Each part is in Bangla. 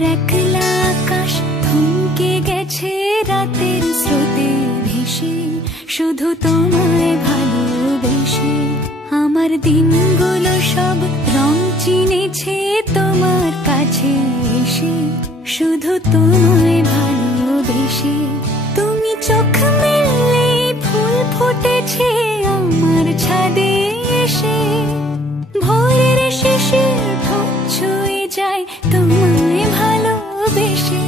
আমার একলা আকাশ থমকে গেছে রাতের স্রোতে ভেসে, শুধু তোমায় ভালোবেসে। আমার দিনগুলো সব রং চিনেছে তোমার কাছে এসে, শুধু তোমায় ভালোবেসে। তুমি চোখ মেললে ফুল ফুটেছে আমার ছাদে এসে, ভোরের শিশির ঠোঁট ছুঁয়ে যায় তোমায় ভালোবেসে।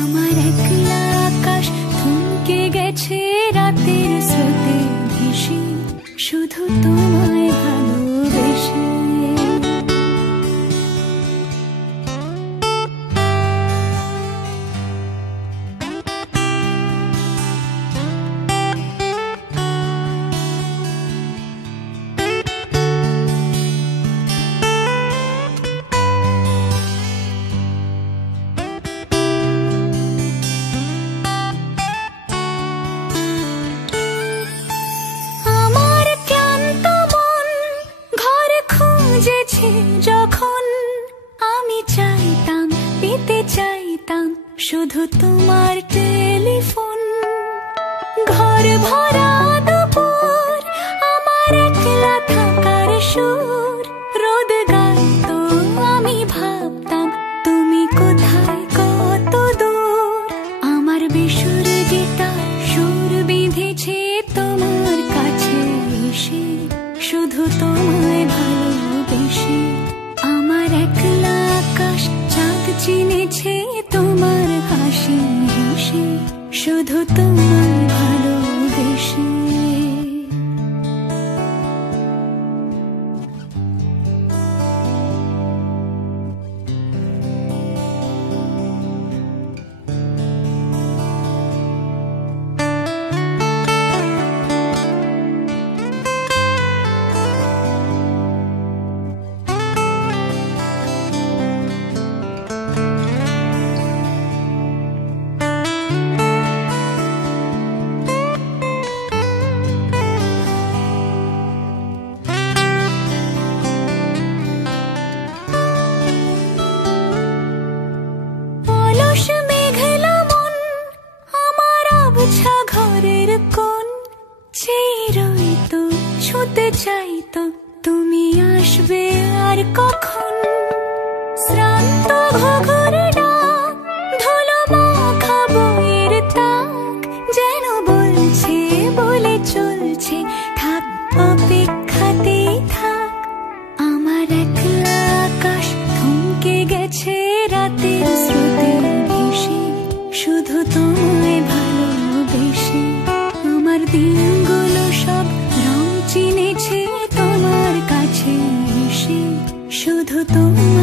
আমার একলা আকাশ থমকে গেছে রাতের স্রোতে ভেসে, শুধু তোমায় ভালোবেসে। যখন আমি চাইতাম, পেতে চাইতাম শুধু তোমার টেলিফোন। ঘর ভরা দুপুর আমার একলা থাকার সুর, রোদ গাইতো আমি ভাবতাম তুমি কোথায় কত দূর। আমার বেসুর গিটার সুর বিঁধেছে তোমার কাছে এসে, শুধু তোমায় ভালোবেসে। আমার একলা আকাশ চাঁদ চিনেছে তোমার হাসি হেসে, শুধু তোমায় ভালোবেসে। ঘরের কোণ চেয়ে ছুতে চাইতো তুমি আসবে আর কখন। শ্রান্ত ঘুঘুর ডাক, ধুলো মাখা বইয়ের তাক, যেন বলছে বলে চলছে থাক অপেক্ষাতেই থাক। আমার একলা আকাশ থমকে গেছে রাতের স্রোতে ভেসে, শুধু তোমায় ভালোবেসে। আমার দিনগুলো সব রং চিনেছে তোমার কাছে এসে, শুধু তোমায়